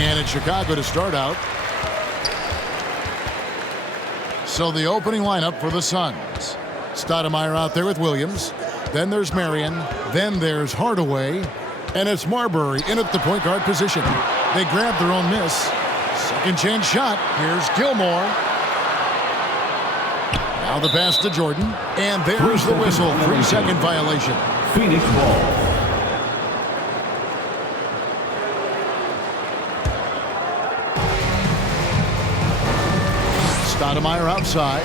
And it's Chicago to start out. So the opening lineup for the Suns. Stoudemire out there with Williams. Then there's Marion. Then there's Hardaway. And it's Marbury in at the point guard position. They grab their own miss. Second chance shot. Here's Gilmore. Now the pass to Jordan. And there's the whistle. 3-second violation. Phoenix ball. Stoudemire outside.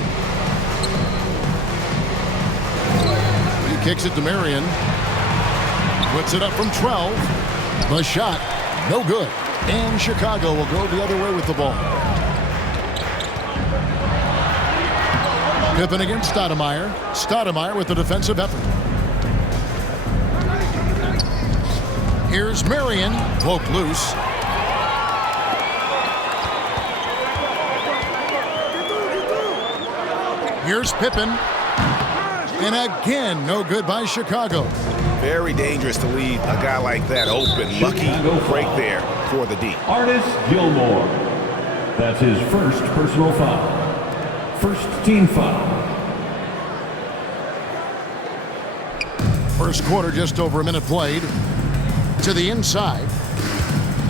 He kicks it to Marion. Puts it up from 12. The shot, no good. And Chicago will go the other way with the ball. Pippen against Stoudemire. Stoudemire with the defensive effort. Here's Marion. Poke loose. Here's Pippen. And again, no good by Chicago. Very dangerous to leave a guy like that open. Lucky break there for the D. Artis Gilmore. That's his first personal foul. First team foul. First quarter, just over a minute played. To the inside.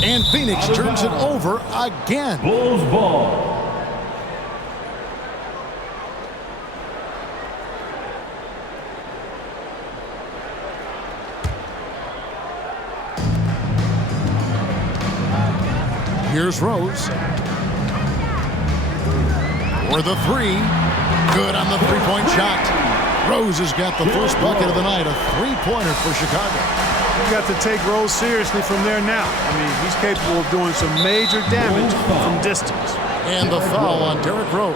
And Phoenix turns it over again. Bulls ball. Here's Rose. For the three. Good on the three-point shot. Rose has got the first bucket of the night. A three-pointer for Chicago. You've got to take Rose seriously from there now. I mean, he's capable of doing some major damage from distance. And the foul on Derrick Rose.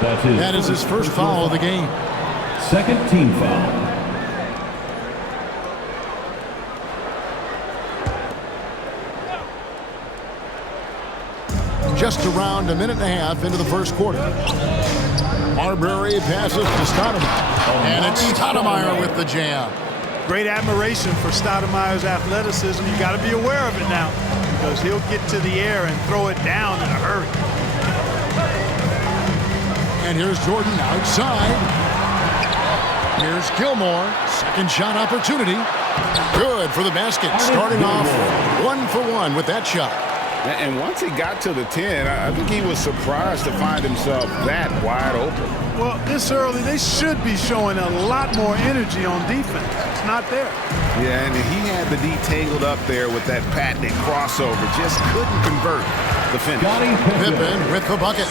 That is his first foul of the game. Second team foul. Just around a minute and a half into the first quarter. Marbury passes to Stoudemire. And it's Stoudemire with the jam. Great admiration for Stoudemire's athleticism. You got to be aware of it now because he'll get to the air and throw it down in a hurry. And here's Jordan outside. Here's Gilmore. Second shot opportunity. Good for the basket. Starting off 1-for-1 with that shot. And once he got to the 10, I think he was surprised to find himself that wide open. Well, this early, they should be showing a lot more energy on defense. It's not there. Yeah, and he had the D tangled up there with that patented crossover. Just couldn't convert the finish. Pippen with the bucket.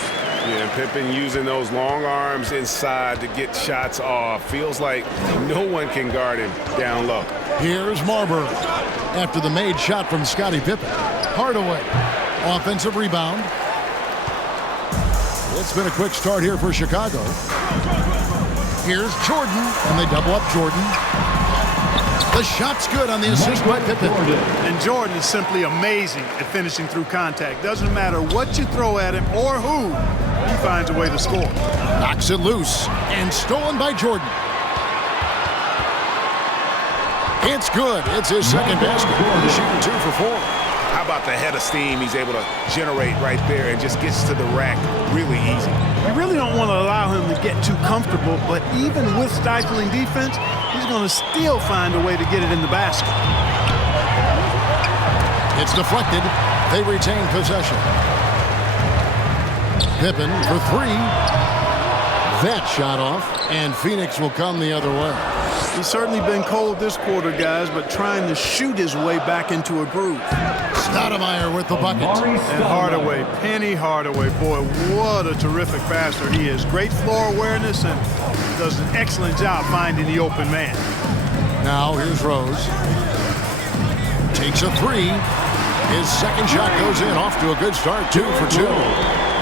Yeah, Pippen using those long arms inside to get shots off. Feels like no one can guard him down low. Here's Marbury. After the made shot from Scottie Pippen. Hardaway. Offensive rebound. It's been a quick start here for Chicago. Here's Jordan. And they double up Jordan. The shot's good on the assist by Pippen. And Jordan is simply amazing at finishing through contact. Doesn't matter what you throw at him or who, he finds a way to score. Knocks it loose. And stolen by Jordan. It's good. It's his second basket. He's shooting 2 for 4. How about the head of steam he's able to generate right there and just gets to the rack really easy. You really don't want to allow him to get too comfortable, but even with stifling defense, he's going to still find a way to get it in the basket. It's deflected. They retain possession. Pippen for 3. That shot off, and Phoenix will come the other way. He's certainly been cold this quarter, guys, but trying to shoot his way back into a groove. Stoudemire with the bucket. And Hardaway, Penny Hardaway, boy, what a terrific passer he is. Great floor awareness and does an excellent job finding the open man. Now here's Rose. Takes a 3. His second shot goes in, off to a good start, 2 for 2.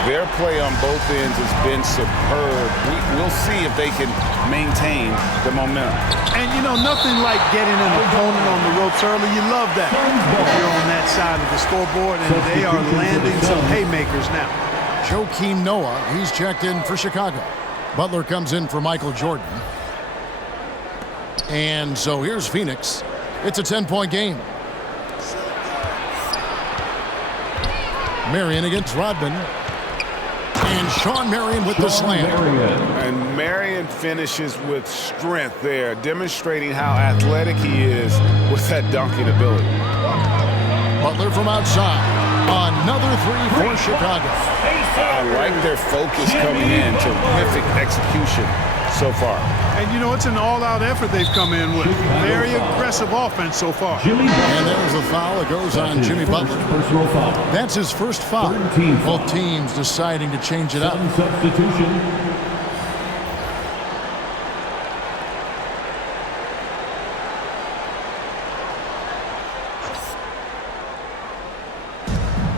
Their play on both ends has been superb. We'll see if they can maintain the momentum. And, you know, nothing like getting an opponent on the ropes early. You love that. You're on that side of the scoreboard, and they are landing some haymakers now. Joakim Noah, he's checked in for Chicago. Butler comes in for Michael Jordan. And so here's Phoenix. It's a 10-point game. Marion against Rodman. And Sean Marion with the slam. And Marion finishes with strength there, demonstrating how athletic he is with that dunking ability. Butler from outside. Another three for Chicago. I like their focus coming in. Terrific execution so far. And, you know, it's an all-out effort they've come in with. Very aggressive offense so far. And there's a foul that goes on Jimmy Butler. Personal foul. That's his first foul. Both teams deciding to change it up. Substitution.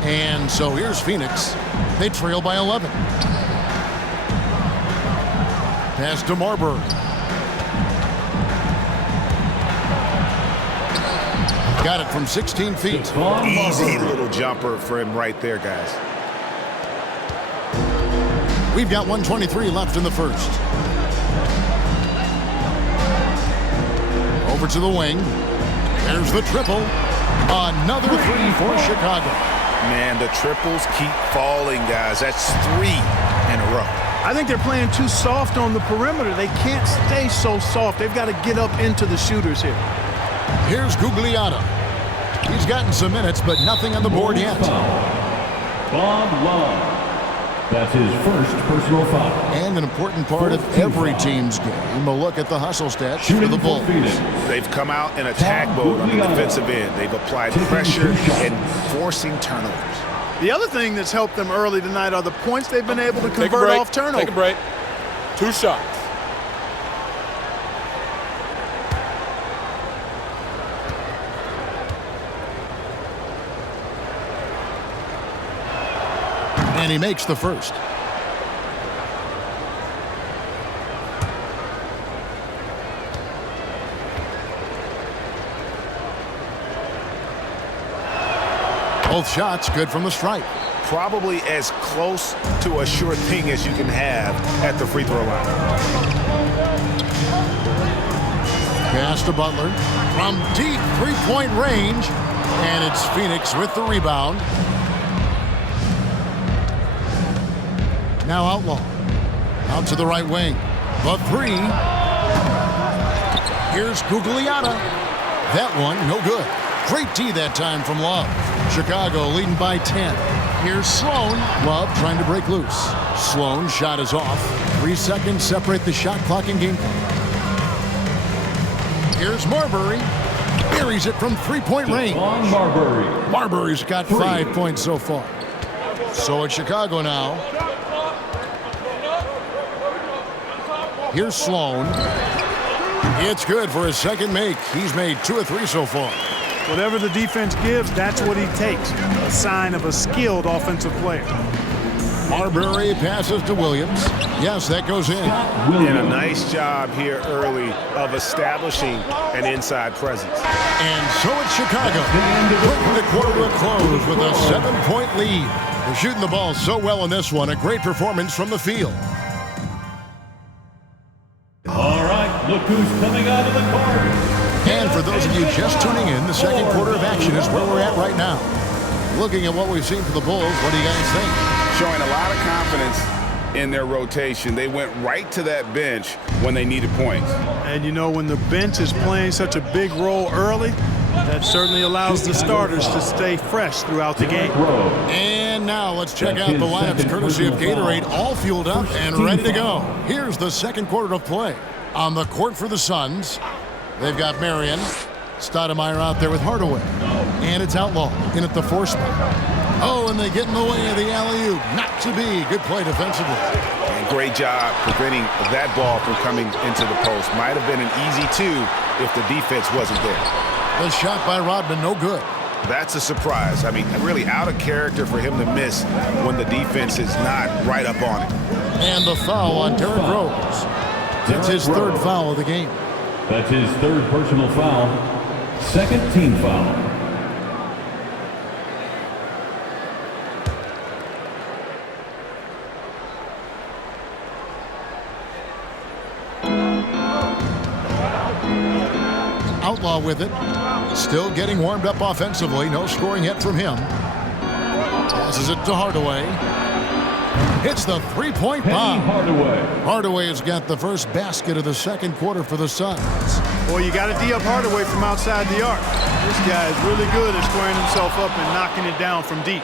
And so here's Phoenix. They trail by 11. Pass to Marbury. Got it from 16 feet. Easy little jumper for him right there, guys. We've got 1:23 left in the first. Over to the wing. There's the triple. Another three for Chicago. Man, the triples keep falling, guys. That's 3 in a row. I think they're playing too soft on the perimeter. They can't stay so soft. They've got to get up into the shooters here. Here's Gugliotta. He's gotten some minutes, but nothing on the board yet. Bob Love. That's his first personal foul. And an important part of every team's game, a look at the hustle stats for the Bulls. They've come out in attack mode on the defensive end. They've applied pressure and forcing turnovers. The other thing that's helped them early tonight are the points they've been able to convert off turnovers. Take a break. 2 shots. And he makes the first. Both shots good from the stripe. Probably as close to a sure thing as you can have at the free throw line. Pass to Butler from deep three-point range. And it's Phoenix with the rebound. Now Outlaw. Out to the right wing. The three. Here's Gugliotta. That one, no good. Great D that time from Love. Chicago leading by 10. Here's Sloan. Love trying to break loose. Sloan shot is off. 3 seconds separate the shot clock and game clock. Here's Marbury. Buries it from three-point range. On Marbury. Marbury's got 5 points so far. So it's Chicago now. Here's Sloan. It's good for his second make. He's made 2 of 3 so far. Whatever the defense gives, that's what he takes. A sign of a skilled offensive player. Marbury passes to Williams. Yes, that goes in. And a nice job here early of establishing an inside presence. And so it's Chicago. Putting the quarter to a close with a 7-point lead. They're shooting the ball so well in this one. A great performance from the field. All right, look who's coming out of the court. And for those of you just tuning in, the second quarter of action is where we're at right now. Looking at what we've seen for the Bulls, what do you guys think? Showing a lot of confidence in their rotation. They went right to that bench when they needed points. And you know, when the bench is playing such a big role early, that certainly allows the starters to stay fresh throughout the game. And now let's check out the lineups courtesy of Gatorade, all fueled up and ready to go. Here's the second quarter of play. On the court for the Suns, they've got Marion. Stoudemire out there with Hardaway. And it's Outlaw in at the 4 spot. Oh, and they get in the way of the alley-oop. Not to be. Good play defensively. And great job preventing that ball from coming into the post. Might have been an easy 2 if the defense wasn't there. The shot by Rodman, no good. That's a surprise. I mean, really out of character for him to miss when the defense is not right up on it. And the foul on Derrick Rose. That's his 3rd foul of the game. That's his 3rd personal foul. 2nd team foul. Outlaw with it. Still getting warmed up offensively. No scoring yet from him. Passes it to Hardaway. Hits the three-point Penny bomb. Hardaway. Hardaway has got the first basket of the second quarter for the Suns. Boy, you got to D up Hardaway from outside the arc. This guy is really good at squaring himself up and knocking it down from deep.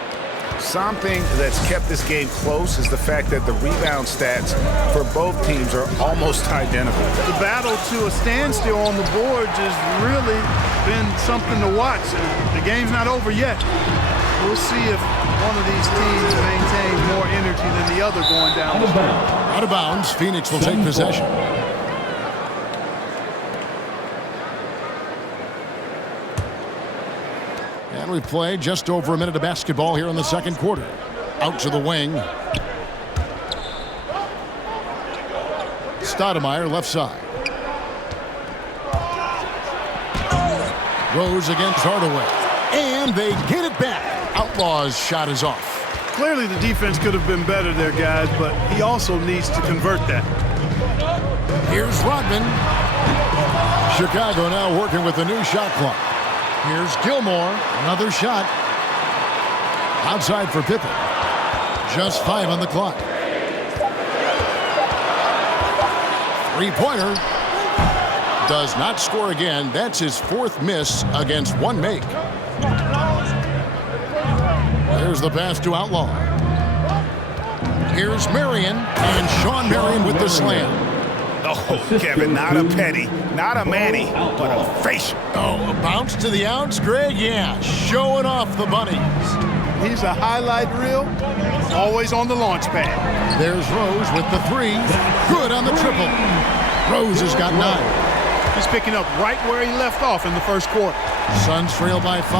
Something that's kept this game close is the fact that the rebound stats for both teams are almost identical. The battle to a standstill on the boards has really been something to watch. The game's not over yet. We'll see if one of these teams maintains more energy than the other going down the stretch. Out of bounds, Phoenix will take possession. And we play just over a minute of basketball here in the second quarter. Out to the wing. Stoudemire left side. Rose against Hardaway. And they get it back. Outlaw's shot is off. Clearly the defense could have been better there, guys, but he also needs to convert that. Here's Rodman. Chicago now working with the new shot clock. Here's Gilmore. Another shot. Outside for Pippen. Just 5 on the clock. Three-pointer. Does not score again. That's his 4th miss against 1 make. There's the pass to Outlaw. Here's Marion. And Sean Marion with the slam. Oh, Kevin, not a penny, not a Manny, but a facial. Oh, a bounce to the outs, Greg? Yeah, showing off the bunnies. He's a highlight reel, always on the launch pad. There's Rose with the 3. Good on the triple. Rose has got 9. He's picking up right where he left off in the first quarter. Suns trail by 5.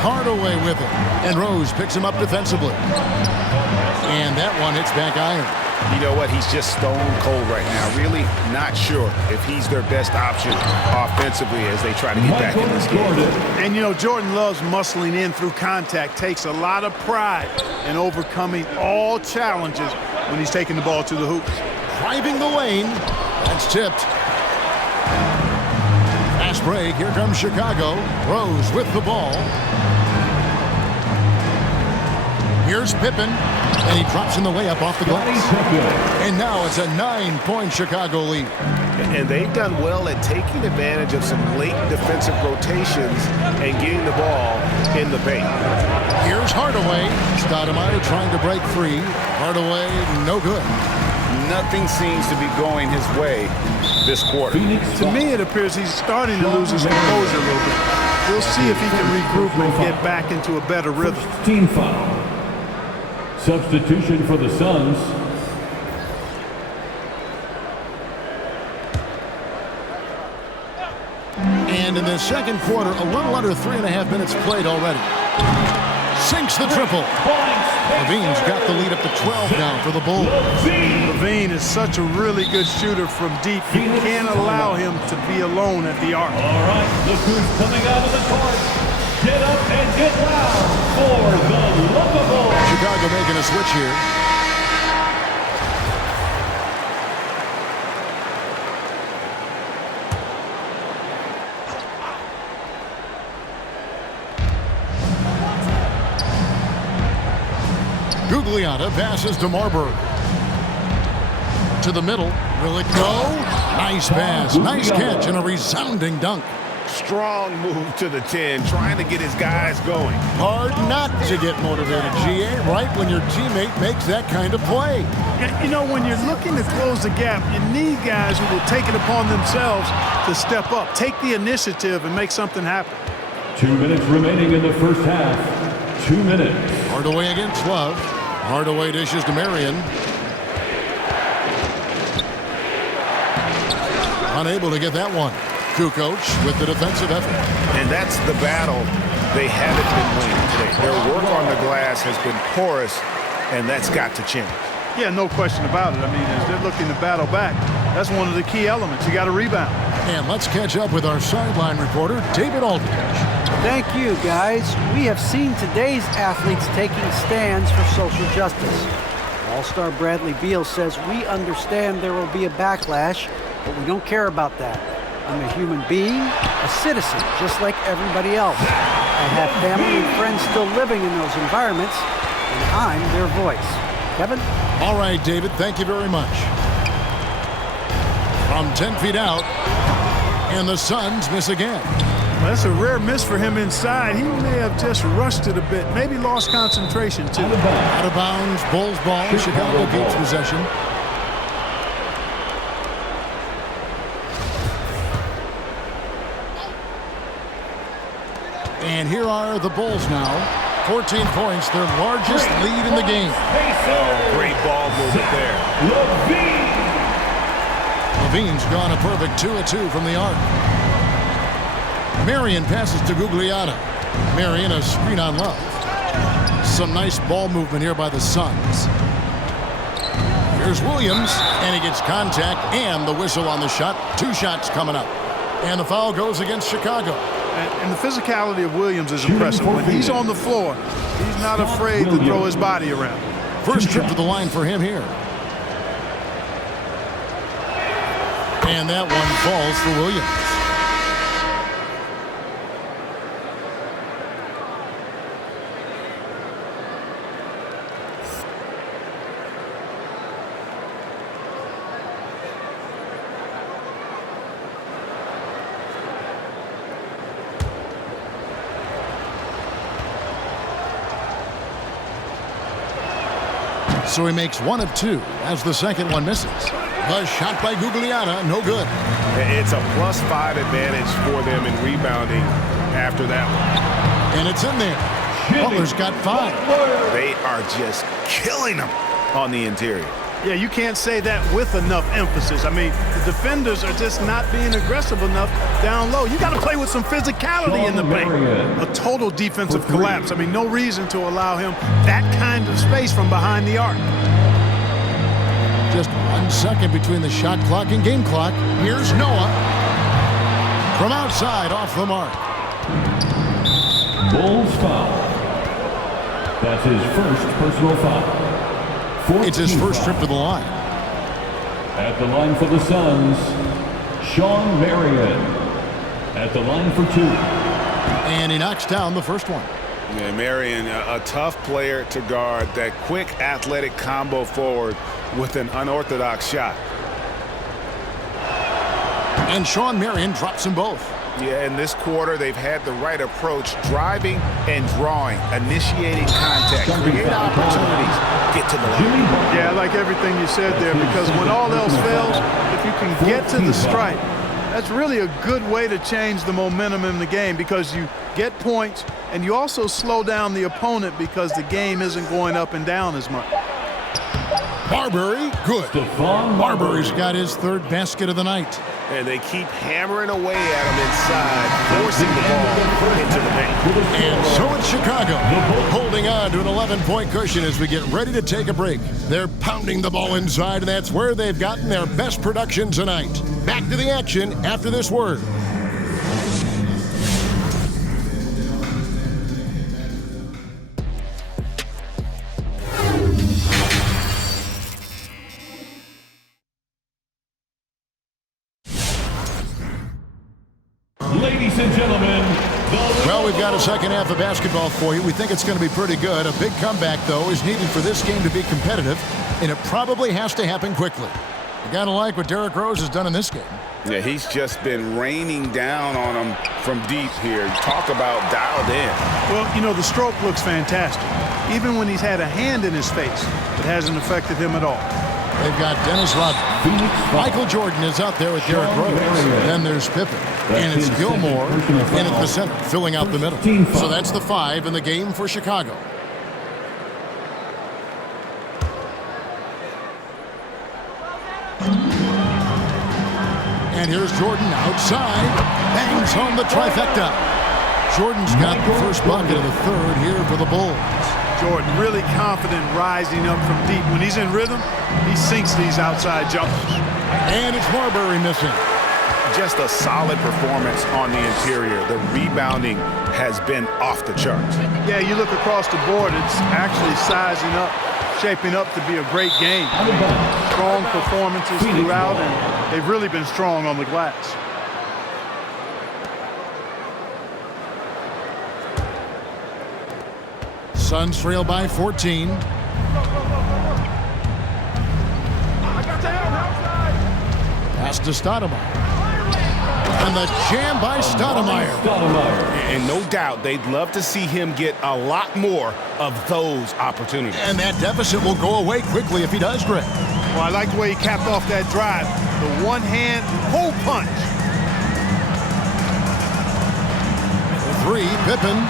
Hardaway with it. And Rose picks him up defensively. And that one hits back iron. You know what? He's just stone cold right now. Really not sure if he's their best option offensively as they try to get back in this game. And, you know, Jordan loves muscling in through contact, takes a lot of pride in overcoming all challenges when he's taking the ball to the hoops. Driving the lane. That's tipped. Fast break. Here comes Chicago. Rose with the ball. Here's Pippen. And he drops in the layup off the glass. And now it's a 9-point Chicago lead. And they've done well at taking advantage of some late defensive rotations and getting the ball in the paint. Here's Hardaway. Stoudemire trying to break free. Hardaway, no good. Nothing seems to be going his way this quarter. To me, it appears he's starting to lose his composure a little bit. We'll see if he can regroup and get back into a better rhythm. Team foul. Substitution for the Suns. And in the second quarter, a little under 3.5 minutes played already. Sinks the triple. Levine's got the lead up to 12 now for the Bulls. Levine is such a really good shooter from deep. You can't allow him to be alone at the arc. All right, look who's coming out of the court. Get up and get loud for the Lovable. Chicago making a switch here. Gugliotta passes to Marbury. To the middle. Will it go? Nice pass. Nice catch and a resounding dunk. Strong move to the 10, trying to get his guys going. Hard not to get motivated, GA, right when your teammate makes that kind of play. You know, when you're looking to close the gap, you need guys who will take it upon themselves to step up, take the initiative, and make something happen. 2 minutes remaining in the first half. 2 minutes. Hardaway against Love. Hardaway dishes to Marion. Unable to get that one. Kukoc with the defensive effort. And that's the battle they haven't been winning today. Their work on the glass has been porous, and that's got to change. Yeah, no question about it. I mean, as they're looking to battle back, that's one of the key elements. You got to rebound. And let's catch up with our sideline reporter, David Aldridge. Thank you, guys. We have seen today's athletes taking stands for social justice. All-star Bradley Beal says we understand there will be a backlash, but we don't care about that. I'm a human being, a citizen, just like everybody else. I have family and friends still living in those environments, and I'm their voice. Kevin? All right, David, thank you very much. From 10 feet out, and the Suns miss again. Well, that's a rare miss for him inside. He may have just rushed it a bit, maybe lost concentration too. Out of bounds, Bulls ball. Chicago keeps possession. And here are the Bulls now. 14 points, their largest lead in the game. Oh, great ball movement there. Levine's gone a perfect 2 of 2 from the arc. Marion passes to Gugliotta. Marion a screen on Love. Some nice ball movement here by the Suns. Here's Williams, and he gets contact and the whistle on the shot. 2 shots coming up. And the foul goes against Chicago. And the physicality of Williams is impressive. When he's on the floor, he's not afraid to throw his body around. First trip to the line for him here. And that one falls for Williams. So he makes 1 of 2 as the second one misses. The shot by Gugliotta, no good. It's a +5 advantage for them in rebounding after that one. And it's in there. Butler's got 5. They are just killing them on the interior. Yeah, you can't say that with enough emphasis. I mean, the defenders are just not being aggressive enough down low. You got to play with some physicality in the paint. A total defensive collapse. I mean, no reason to allow him that kind of space from behind the arc. Just 1 second between the shot clock and game clock. Here's Noah. From outside, off the mark. Bulls foul. That's his first personal foul. It's his first trip to the line. At the line for the Suns, Shawn Marion. At the line for 2. And he knocks down the first one. Yeah, Marion, a tough player to guard. That quick athletic combo forward with an unorthodox shot. And Shawn Marion drops them both. Yeah, in this quarter, they've had the right approach, driving and drawing, initiating contact, create opportunities, get to the line. Yeah, I like everything you said there, because when all else fails, if you can get to the stripe, that's really a good way to change the momentum in the game, because you get points and you also slow down the opponent because the game isn't going up and down as much. Marbury, good. Marbury's got his 3rd basket of the night. And they keep hammering away at him inside, forcing the ball into the paint. And so it's Chicago, holding on to an 11-point cushion as we get ready to take a break. They're pounding the ball inside, and that's where they've gotten their best production tonight. Back to the action after this word. Ladies and gentlemen, Well, we've got a second half of basketball for you. We think it's going to be pretty good. A big comeback, though, is needed for this game to be competitive, and it probably has to happen quickly. You got to like what Derrick Rose has done in this game. Yeah, he's just been raining down on them from deep here. Talk about dialed in. Well, you know, the stroke looks fantastic. Even when he's had a hand in his face, it hasn't affected him at all. They've got Dennis Rodman. Michael Jordan is out there with Derrick Rose. Then there's Pippen. And it's Gilmore in at the center, filling out the middle. So that's the 5 in the game for Chicago. And here's Jordan outside. Bangs home the trifecta. Jordan's got the first bucket of the 3rd here for the Bulls. Jordan really confident rising up from deep. When he's in rhythm, he sinks these outside jumpers. And it's Marbury missing. Just a solid performance on the interior. The rebounding has been off the charts. Yeah, you look across the board, it's actually sizing up, shaping up to be a great game. Strong performances throughout, and they've really been strong on the glass. Suns trail by 14. Pass to Stoudemire. And the jam by Stoudemire. And no doubt they'd love to see him get a lot more of those opportunities. And that deficit will go away quickly if he does, Greg. Well, I like the way he capped off that drive. The one-hand hole punch. The three, Pippen.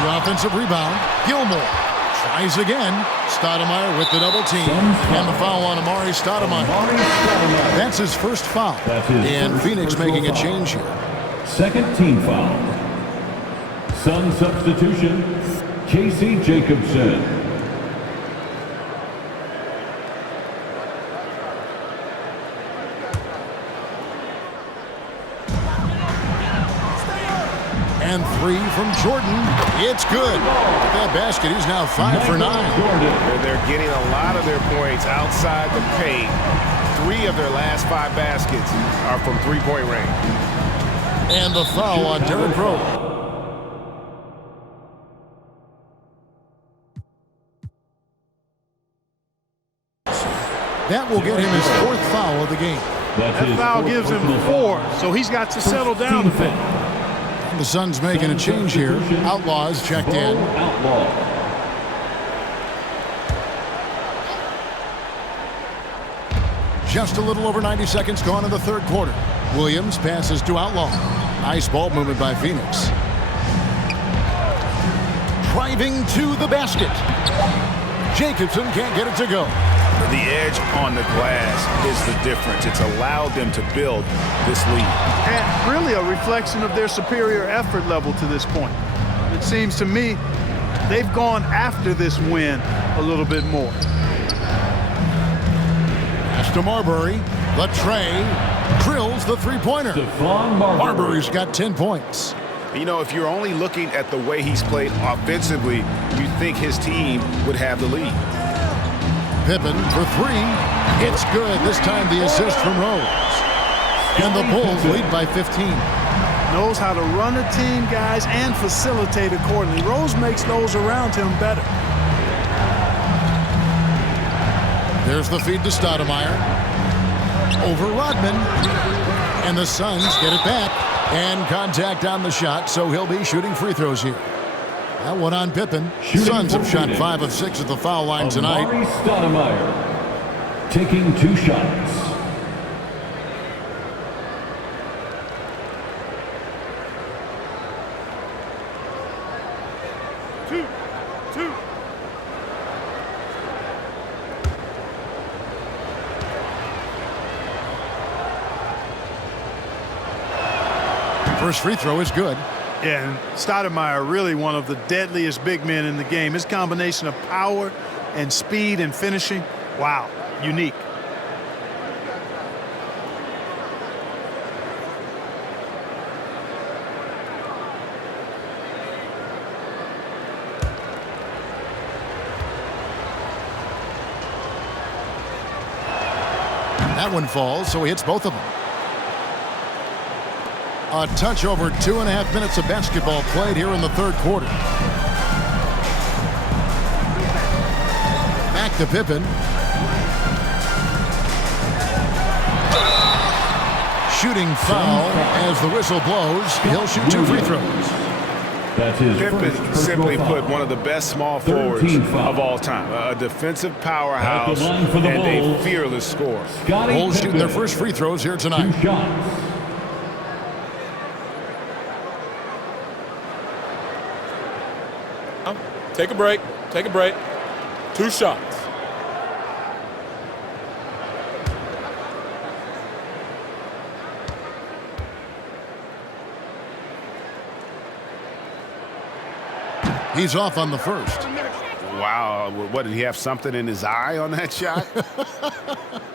The offensive rebound. Gilmore tries again. Stoudemire with the double team. And the foul on Amari Stoudemire. That's his first foul. And Phoenix making a change here. Second team foul. Sun substitution, Casey Jacobson. And three from Jordan. It's good. With that basket, he's now 5 for 9. They're getting a lot of their points outside the paint. 3 of their last 5 baskets are from three-point range. And the foul on Derrick Rose. That will get him his 4th foul of the game. That foul gives him 4, so he's got to settle down a bit. The Suns making a change here. Outlaws checked in. Just a little over 90 seconds gone in the third quarter. Williams passes to Outlaw. Nice ball movement by Phoenix. Driving to the basket. Jacobson can't get it to go. The edge on the glass is the difference. It's allowed them to build this lead. And really a reflection of their superior effort level to this point. It seems to me they've gone after this win a little bit more. Pass to Marbury. The tray drills the three-pointer. Marbury's got 10 points. You know, if you're only looking at the way he's played offensively, you think his team would have the lead. Pippen for 3. It's good. This time the assist from Rose. And the Bulls lead by 15. Knows how to run a team, guys, and facilitate accordingly. Rose makes those around him better. There's the feed to Stoudemire. Over Rodman. And the Suns get it back. And contact on the shot, so he'll be shooting free throws here. That one on Pippen. Suns have shot 5 of 6 at the foul line tonight. Amari Stoudemire taking 2 shots. Two. First free throw is good. Yeah, and Stoudemire really one of the deadliest big men in the game. His combination of power and speed and finishing, wow, unique. That one falls, so he hits both of them. A touch over 2.5 minutes of basketball played here in the third quarter. Back to Pippen. Shooting foul as the whistle blows. He'll shoot 2 free throws. That's his Pippen simply put one of the best small forwards of all time. A defensive powerhouse and a fearless scorer. Bulls shooting their first free throws here tonight. 2 shots. Take a break. Take a break. 2 shots. He's off on the first. Wow. What, did he have something in his eye on that shot?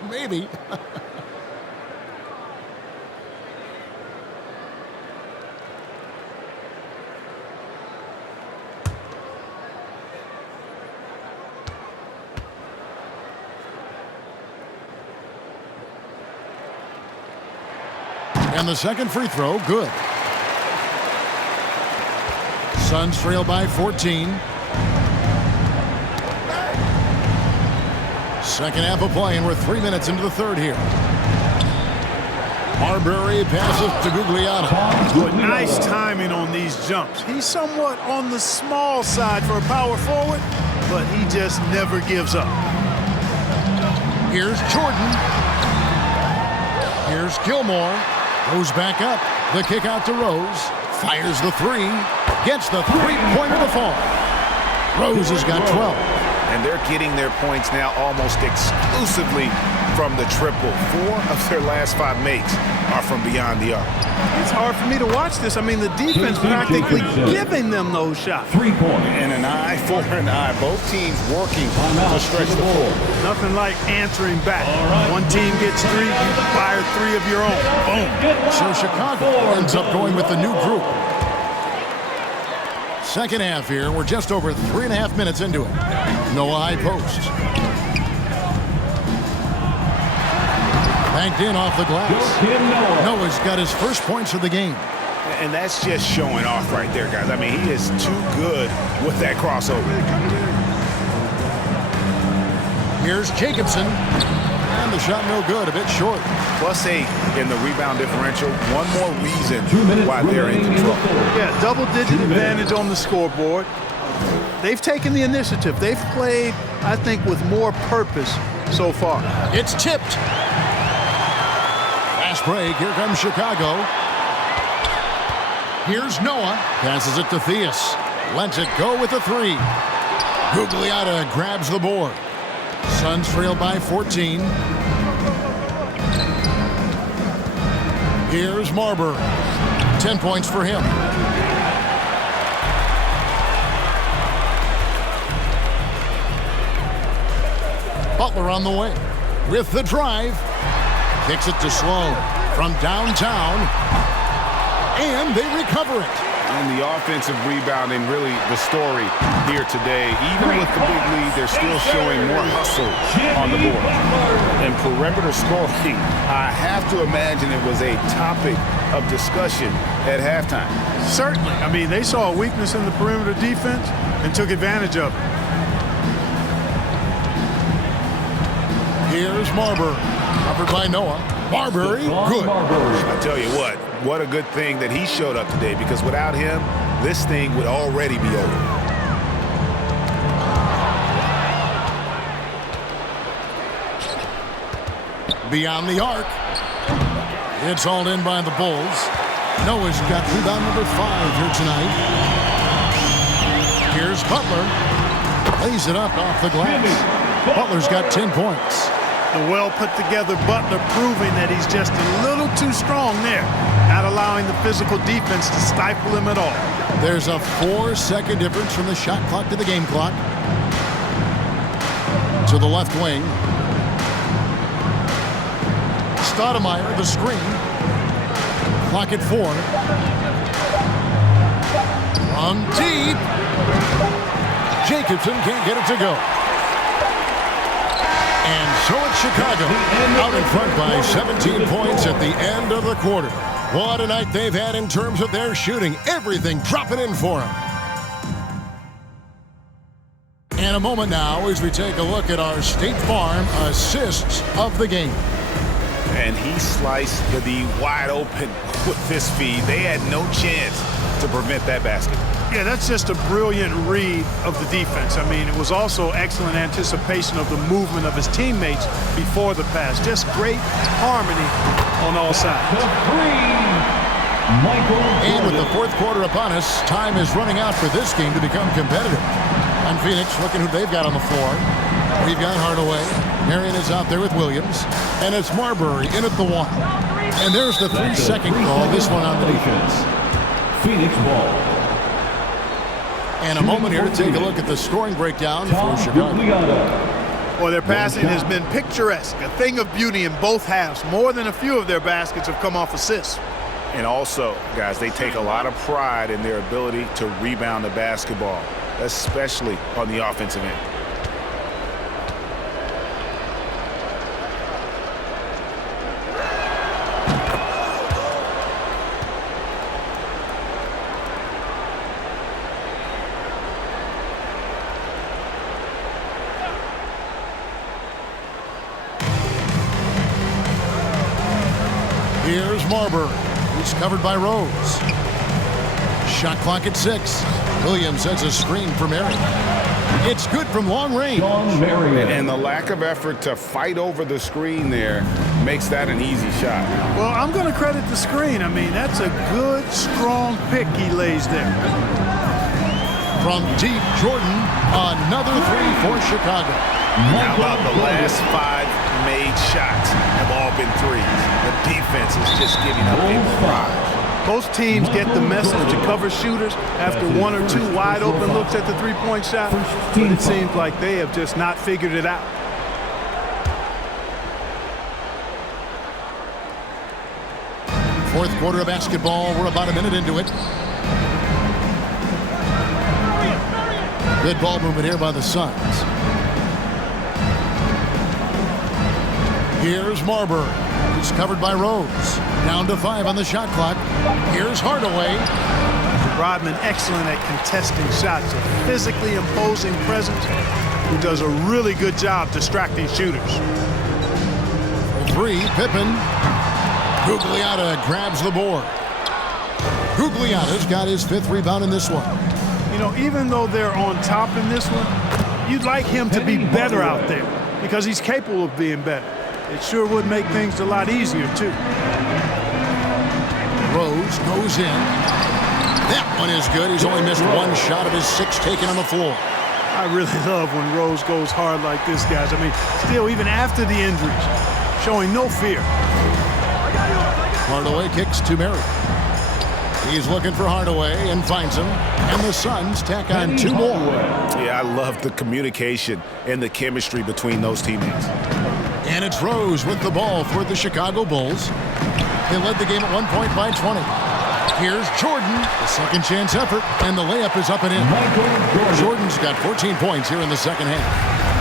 Maybe. And the second free throw, good. Suns trail by 14. Second half of play, and we're 3 minutes into the third here. Marbury passes to Gugliotta. Nice timing on these jumps. He's somewhat on the small side for a power forward, but he just never gives up. Here's Jordan. Here's Gilmore. Goes back up. The kick out to Rose. Fires the three. Gets the three-pointer to fall. Rose has got 12. And they're getting their points now almost exclusively from the triple. 4 of their last 5 makes are from beyond the arc. It's hard for me to watch this. I mean, the defense practically giving them those shots. 3 points. And an eye for an eye. Both teams working to stretch the floor. Nothing like answering back. One team gets 3, you fire 3 of your own. Boom. So Chicago ends up going with the new group. Second half here. We're just over 3.5 minutes into it. Noah high post. Banked in off the glass. Noah's got his first points of the game. And that's just showing off right there, guys. I mean, he is too good with that crossover. Here's Jacobson. And the shot no good, a bit short. +8 in the rebound differential. One more reason why they're in control. Yeah, double-digit advantage on the scoreboard. They've taken the initiative. They've played, I think, with more purpose so far. It's tipped. Fast break. Here comes Chicago. Here's Noah. Passes it to Theus. Lets it go with the 3. Gugliotta grabs the board. Suns trail by 14. Here's Marbury. 10 points for him. Butler on the way with the drive. Kicks it to Sloan from downtown. And they recover it. And the offensive rebounding, really the story here today. Even with the big lead, they're still showing more hustle on the board. And perimeter scoring, I have to imagine it was a topic of discussion at halftime. Certainly. I mean, they saw a weakness in the perimeter defense and took advantage of it. Here's Marbury. Covered by Noah. Marbury, good. I tell you what a good thing that he showed up today, because without him, this thing would already be over. Beyond the arc. It's hauled in by the Bulls. Noah's got rebound number 5 here tonight. Here's Butler. Lays it up off the glass. Butler's got 10 points. The well-put-together Butler proving that he's just a little too strong there, not allowing the physical defense to stifle him at all. There's a 4-second difference from the shot clock to the game clock. To the left wing. Stoudemire, the screen. Clock at 4. From deep. Jacobson can't get it to go. And so it's Chicago out in front by 17 points at the end of the quarter. What a night they've had in terms of their shooting. Everything dropping in for them. And a moment now as we take a look at our State Farm assists of the game. And he sliced the wide open with this feed. They had no chance to prevent that basket. Yeah, that's just a brilliant read of the defense. I mean, it was also excellent anticipation of the movement of his teammates before the pass. Just great harmony on all sides. And with the fourth quarter upon us, time is running out for this game to become competitive. On Phoenix, looking who they've got on the floor. We've got Hardaway. Marion is out there with Williams. And it's Marbury in at the 1. And there's the 3-second call, this one on the defense. Phoenix ball. And a moment here to take a look at the scoring breakdown for Chicago. Well, their passing has been picturesque, a thing of beauty in both halves. More than a few of their baskets have come off assists. And also, guys, they take a lot of pride in their ability to rebound the basketball, especially on the offensive end. Here's Marbury. He's covered by Rose. Shot clock at 6. Williams sets a screen for Marion. It's good from long range. Shawn Marion. And the lack of effort to fight over the screen there makes that an easy shot. Well, I'm going to credit the screen. I mean, that's a good, strong pick he lays there. From deep, Jordan, another three for Chicago. How about the last 5 made shots have all been threes? The defense is just giving up a drive. Most teams get the message to cover shooters after 1 or 2 wide open looks at the three-point shot, but it seems like they have just not figured it out. Fourth quarter of basketball. We're about a minute into it. Good ball movement here by the Suns. Here's Marbury. He's covered by Rose. Down to 5 on the shot clock. Here's Hardaway. Rodman excellent at contesting shots, a physically imposing presence who does a really good job distracting shooters. For 3, Pippen. Gugliotta grabs the board. Gugliotta's got his 5th rebound in this one. You know, even though they're on top in this one, you'd like him to be better out there because he's capable of being better. It sure would make things a lot easier, too. Rose goes in. That one is good. He's only missed 1 shot of his 6 taken on the floor. I really love when Rose goes hard like this, guys. I mean, still, even after the injuries, showing no fear. Hardaway kicks to Marion. He's looking for Hardaway and finds him. And the Suns tack on 2 more. Yeah, I love the communication and the chemistry between those teammates. And it's Rose with the ball for the Chicago Bulls. They led the game at 1 point by 20. Here's Jordan, the second chance effort, and the layup is up and in. Jordan's got 14 points here in the second half.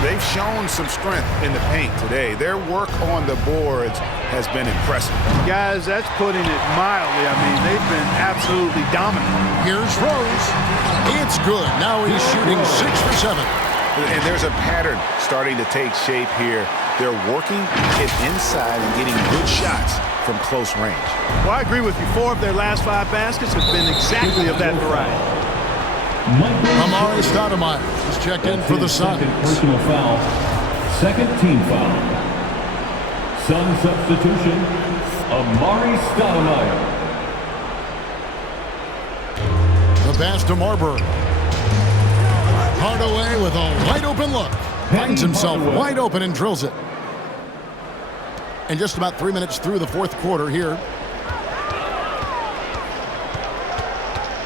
They've shown some strength in the paint today. Their work on the boards has been impressive. Guys, that's putting it mildly. I mean, they've been absolutely dominant. Here's Rose. It's good. Now he's shooting 6 for 7. And there's a pattern starting to take shape here. They're working it inside and getting good shots from close range. Well, I agree with you. 4 of their last 5 baskets have been exactly of that variety. Amari Stoudemire is checked in for the Suns. Second personal foul. Second team foul. Sun substitution, Amari Stoudemire. The pass to Marbury. Hardaway with a wide open look. Finds himself wide open and drills it. And just about 3 minutes through the fourth quarter here.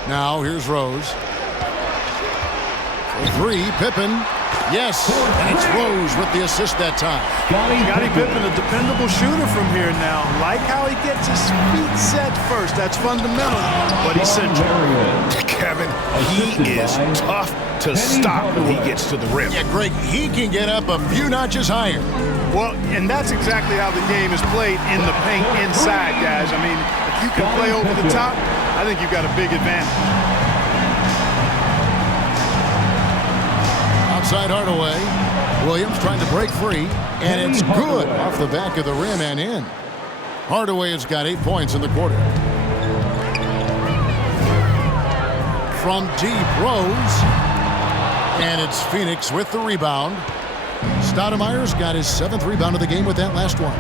Now here's Rose. For 3, Pippen. Yes, and it's Rose with the assist that time. Scottie Pippen, a dependable shooter from here now. Like how he gets his feet set first. That's fundamental, but he's central. Kevin, he is tough to stop when he gets to the rim. Yeah, Greg, he can get up a few notches higher. Well, and that's exactly how the game is played in the paint inside, guys. I mean, if you can play over the top, I think you've got a big advantage. Outside Hardaway. Williams trying to break free, and it's good off the back of the rim and in. Hardaway has got 8 points in the quarter. From deep, Rose. And it's Phoenix with the rebound. Stoudemire's got his 7th rebound of the game with that last one.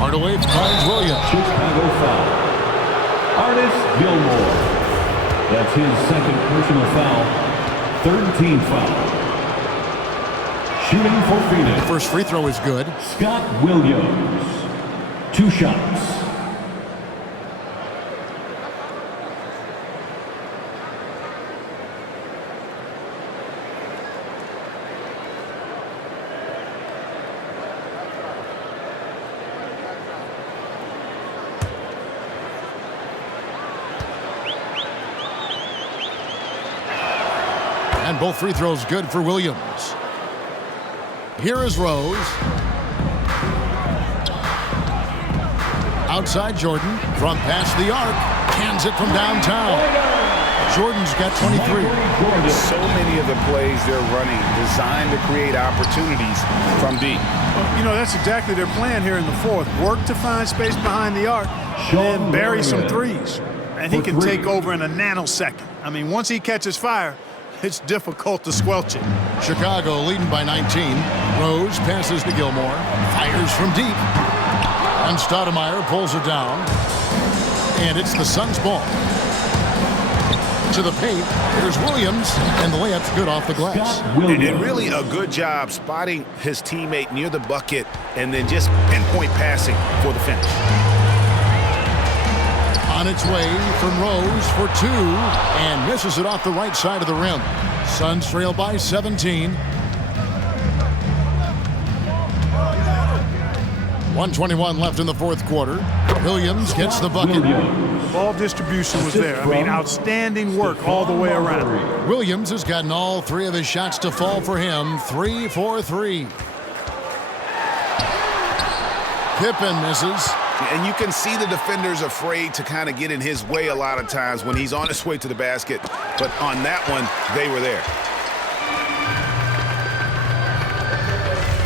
Hardaway finds Williams. Chicago foul. Artis Gilmore. That's his second personal foul. 3rd team foul. Shooting for Phoenix. First free throw is good. Scott Williams. 2 shots. And both free throws good for Williams. Here is Rose. Outside Jordan. From past the arc. Cans it from downtown. Jordan's Williams got 23. So many of the plays they're running designed to create opportunities from deep. You know, that's exactly their plan here in the fourth. Work to find space behind the arc and then bury some threes. And he can take over in a nanosecond. I mean, once he catches fire, it's difficult to squelch it. Chicago leading by 19. Rose passes to Gilmore. Fires from deep. And Stoudemire pulls it down. And it's the Suns' ball. To the paint. Here's Williams. And the layup's good off the glass. And really a good job spotting his teammate near the bucket and then just pinpoint passing for the finish. On its way from Rose for two. And misses it off the right side of the rim. Suns trail by 17. 1:21 left in the fourth quarter. Williams gets the bucket. Ball distribution was there. I mean, outstanding work all the way around. Williams has gotten all three of his shots to fall for him. 3 for 3. Pippen misses. And you can see the defenders afraid to kind of get in his way a lot of times when he's on his way to the basket. But on that one, they were there.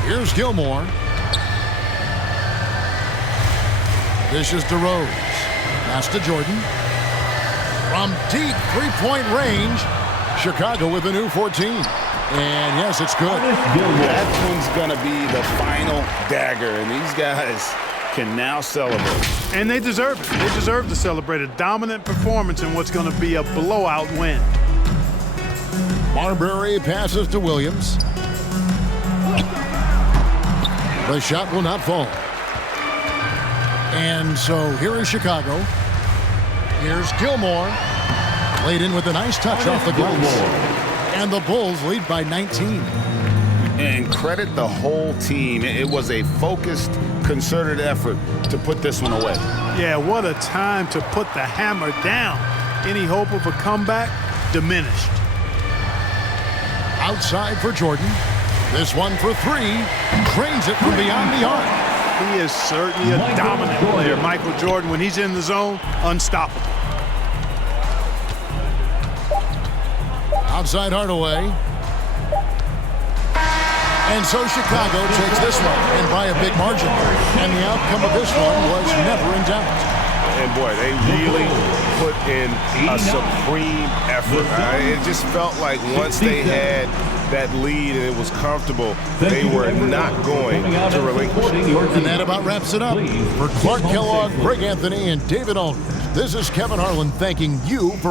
Here's Gilmore. Dishes to Rose. Pass to Jordan. From deep three-point range, Chicago with a new 14. And yes, it's good. That one's going to be the final dagger, and these guys can now celebrate. And they deserve it. They deserve to celebrate a dominant performance in what's going to be a blowout win. Marbury passes to Williams. The shot will not fall. And so here is Chicago. Here's Gilmore. Laid in with a nice touch off the glass. And the Bulls lead by 19. And credit the whole team. It was a focused, concerted effort to put this one away. Yeah, what a time to put the hammer down. Any hope of a comeback diminished. Outside for Jordan. This one for three. Drains it from beyond the arc. He is certainly a dominant player, Michael Jordan. When he's in the zone, unstoppable. Outside Hardaway. And so Chicago takes this one, and by a big margin. And the outcome of this one was never in doubt. And boy, they really put in a supreme effort. It just felt like once they had that lead and it was comfortable, they were not going to relinquish. And that about wraps it up. For Clark Kellogg, Greg Anthony, and David Aldridge, this is Kevin Harlan thanking you for